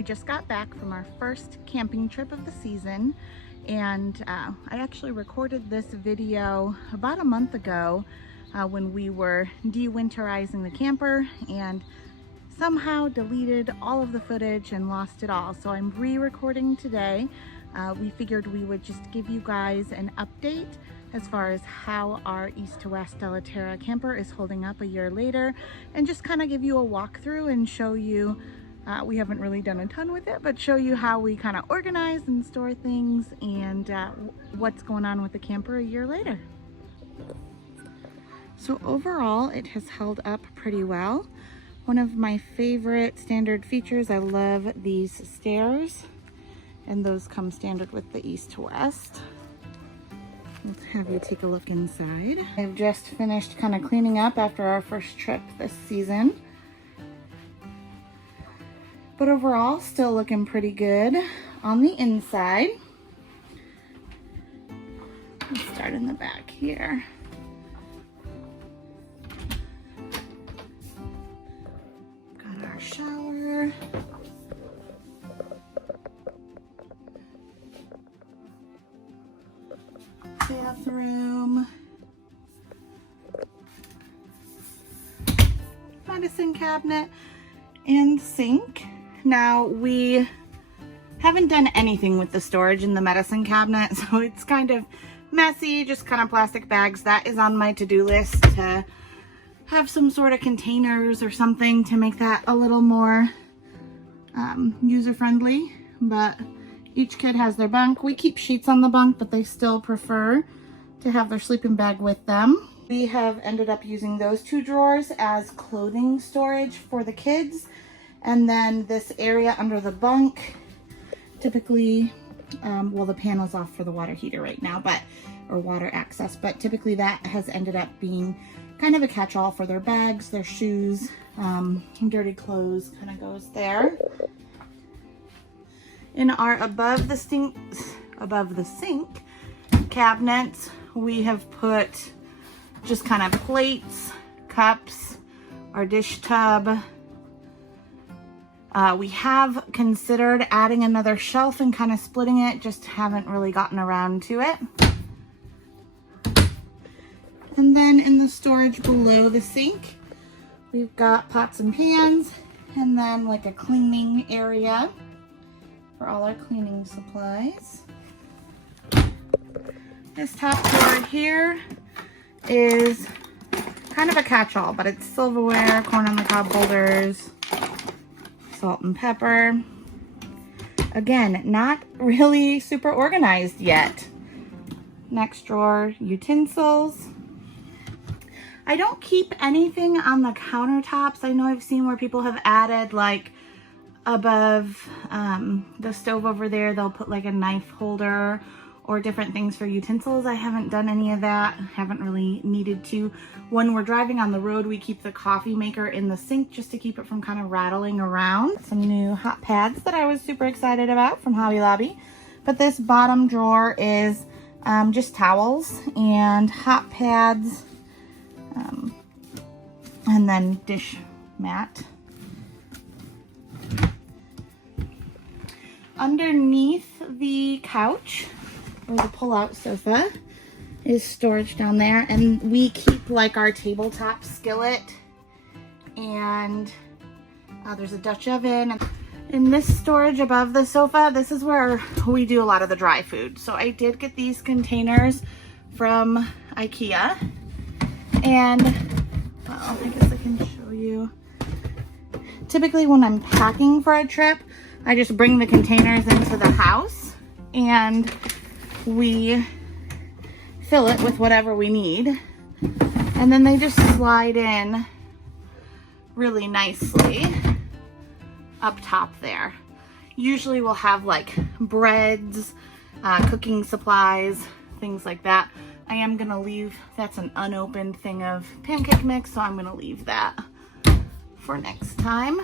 We just got back from our first camping trip of the season, and I actually recorded this video about a month ago when we were de-winterizing the camper, and somehow deleted all of the footage and lost it all. So I'm re-recording today. We figured we would just give you guys an update as far as how our East to West Della Terra camper is holding up a year later, and just kind of give you a walkthrough and show you, we haven't really done a ton with it, but show you how we kind of organize and store things and what's going on with the camper a year later. So overall, it has held up pretty well. One of my favorite standard features, I love these stairs, and those come standard with the East to West. Let's have you take a look inside. I've just finished kind of cleaning up after our first trip this season. But overall, still looking pretty good on the inside. Let's start in the back here. Got our shower. Bathroom, medicine cabinet, and sink. Now, we haven't done anything with the storage in the medicine cabinet, so it's kind of messy, just kind of plastic bags. That is on my to-do list, to have some sort of containers or something to make that a little more user-friendly, but each kid has their bunk. We keep sheets on the bunk, but they still prefer to have their sleeping bag with them. We have ended up using those two drawers as clothing storage for the kids. And then this area under the bunk, typically, well, the panel's off for the water heater right now, or water access, but typically that has ended up being kind of a catch-all for their bags, their shoes, dirty clothes kind of goes there. In our above the sink cabinets, we have put just kind of plates, cups, our dish tub. We have considered adding another shelf and kind of splitting it, just haven't really gotten around to it. And then in the storage below the sink, we've got pots and pans, and then like a cleaning area for all our cleaning supplies. This top drawer here is kind of a catch-all, but it's silverware, corn on the cob holders, salt and pepper. Again, not really super organized yet. Next drawer, utensils. I don't keep anything on the countertops. I know I've seen where people have added, like, above the stove over there, they'll put like a knife holder or different things for utensils. I haven't done any of that, haven't really needed to. When we're driving on the road, we keep the coffee maker in the sink just to keep it from kind of rattling around. Some new hot pads that I was super excited about from Hobby Lobby. But this bottom drawer is just towels and hot pads, and then dish mat. Underneath the couch, or the pull-out sofa, is storage down there, and we keep like our tabletop skillet, and there's a Dutch oven. In this storage above the sofa, this is where we do a lot of the dry food. So I did get these containers from IKEA, and well, I guess I can show you. Typically when I'm packing for a trip, I just bring the containers into the house and we fill it with whatever we need. And then they just slide in really nicely up top there. Usually we'll have like breads, cooking supplies, things like that. I am gonna leave, that's an unopened thing of pancake mix, so I'm gonna leave that for next time.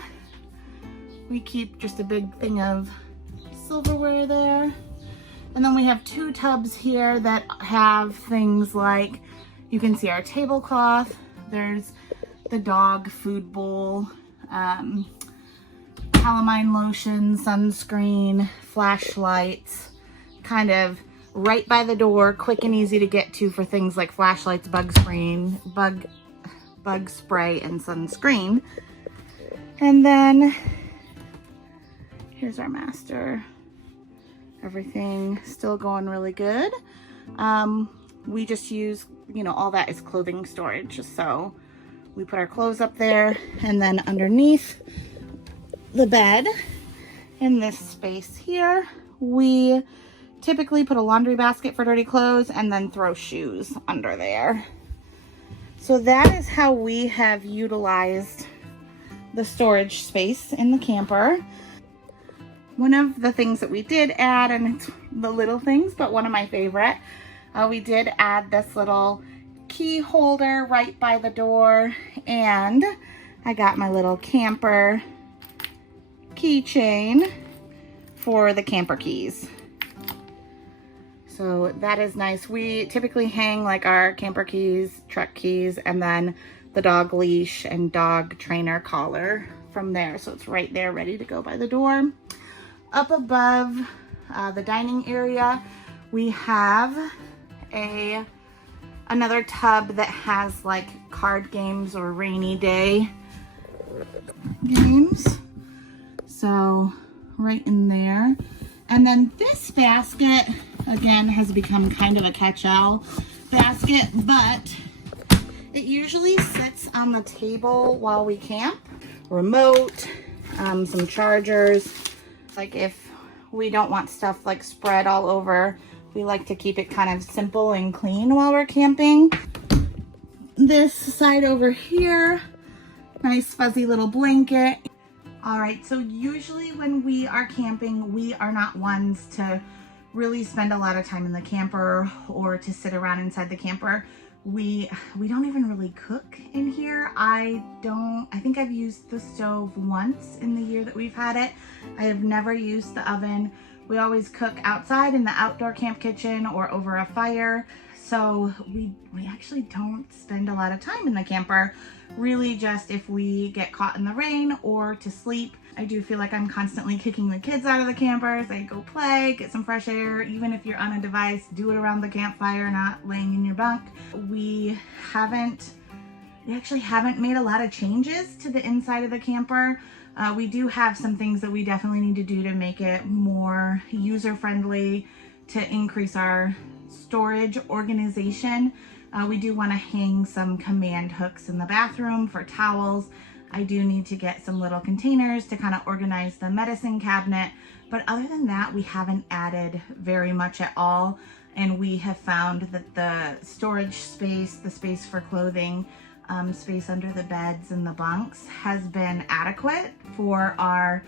We keep just a big thing of silverware there. And then we have two tubs here that have things like, you can see our tablecloth, there's the dog food bowl, calamine lotion, sunscreen, flashlights, kind of right by the door, quick and easy to get to for things like flashlights, bug spray, and sunscreen. And then here's our master. Everything still going really good. We just use, you know, all that is clothing storage. So we put our clothes up there, and then underneath the bed in this space here, we typically put a laundry basket for dirty clothes and then throw shoes under there. So that is how we have utilized the storage space in the camper. One of the things that we did add, and it's the little things, but one of my favorite, we did add this little key holder right by the door, and I got my little camper keychain for the camper keys. So that is nice. We typically hang like our camper keys, truck keys, and then the dog leash and dog trainer collar from there. So it's right there ready to go by the door. Up above the dining area, we have another tub that has like card games or rainy day games. So right in there. And then this basket, again, has become kind of a catch-all basket, but it usually sits on the table while we camp. Remote, some chargers. Like if we don't want stuff like spread all over, we like to keep it kind of simple and clean while we're camping. This side over here, nice fuzzy little blanket. All right, so usually when we are camping, we are not ones to really spend a lot of time in the camper or to sit around inside the camper. We don't even really cook in here. I think I've used the stove once in the year that we've had it. I have never used the oven. We always cook outside in the outdoor camp kitchen or over a fire. So we actually don't spend a lot of time in the camper, really just if we get caught in the rain or to sleep. I do feel like I'm constantly kicking the kids out of the campers. They go play, get some fresh air. Even if you're on a device, do it around the campfire, not laying in your bunk. We actually haven't made a lot of changes to the inside of the camper. We do have some things that we definitely need to do to make it more user-friendly, to increase our storage organization. We do want to hang some command hooks in the bathroom for towels. I do need to get some little containers to kind of organize the medicine cabinet. But other than that, we haven't added very much at all. And we have found that the storage space, the space for clothing, space under the beds and the bunks has been adequate for our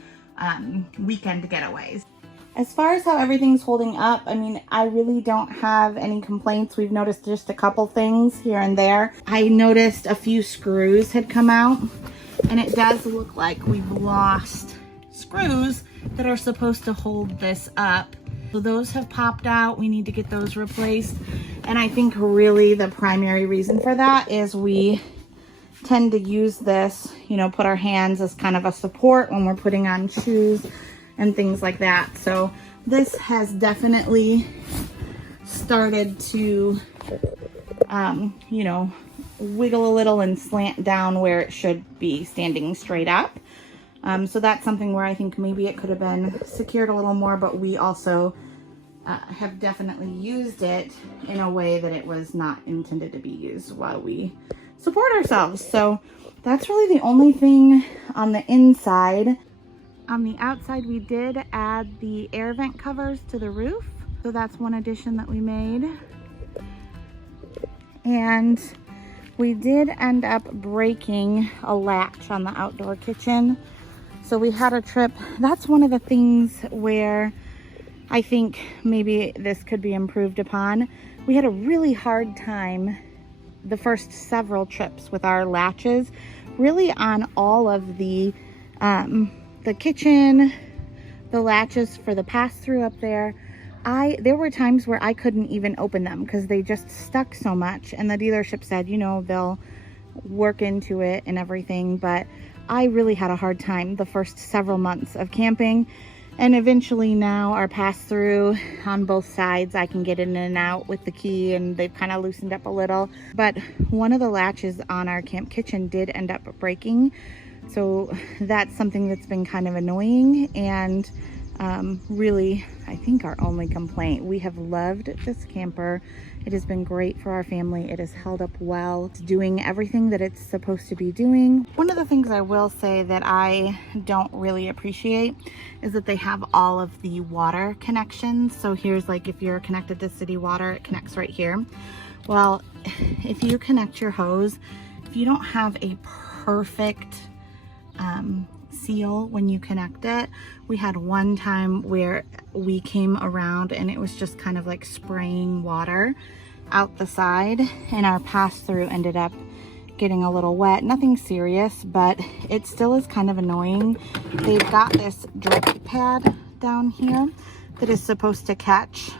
weekend getaways. As far as how everything's holding up, I mean, I really don't have any complaints. We've noticed just a couple things here and there. I noticed a few screws had come out, and it does look like we've lost screws that are supposed to hold this up. So those have popped out. We need to get those replaced. And I think really the primary reason for that is we tend to use this, you know, put our hands as kind of a support when we're putting on shoes and things like that. So this has definitely started to, you know, wiggle a little and slant down where it should be standing straight up. So that's something where I think maybe it could have been secured a little more, but we also have definitely used it in a way that it was not intended to be used while we support ourselves. So that's really the only thing on the inside. On the outside, we did add the air vent covers to the roof. So that's one addition that we made. And we did end up breaking a latch on the outdoor kitchen. So we had a trip. That's one of the things where I think maybe this could be improved upon. We had a really hard time the first several trips with our latches, really on all of the kitchen, the latches for the pass-through up there. There were times where I couldn't even open them because they just stuck so much, and the dealership said, you know, they'll work into it and everything, but I really had a hard time the first several months of camping. And eventually now our pass-through on both sides, I can get in and out with the key, and they've kind of loosened up a little. But one of the latches on our camp kitchen did end up breaking. So that's something that's been kind of annoying, and really, I think our only complaint. We have loved this camper. It has been great for our family. It has held up well. It's doing everything that it's supposed to be doing. One of the things I will say that I don't really appreciate is that they have all of the water connections. So here's, like, if you're connected to city water, it connects right here. Well, if you connect your hose, if you don't have a perfect seal when you connect it, we had one time where we came around and it was just kind of like spraying water out the side, and our pass-through ended up getting a little wet. Nothing serious, but it still is kind of annoying. They've got this drip pad down here that is supposed to catch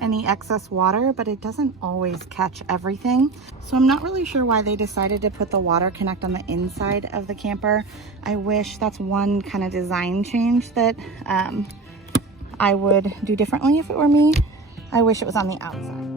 any excess water, but it doesn't always catch everything. So I'm not really sure why they decided to put the water connect on the inside of the camper. I wish that's one kind of design change that I would do differently if it were me. I wish it was on the outside.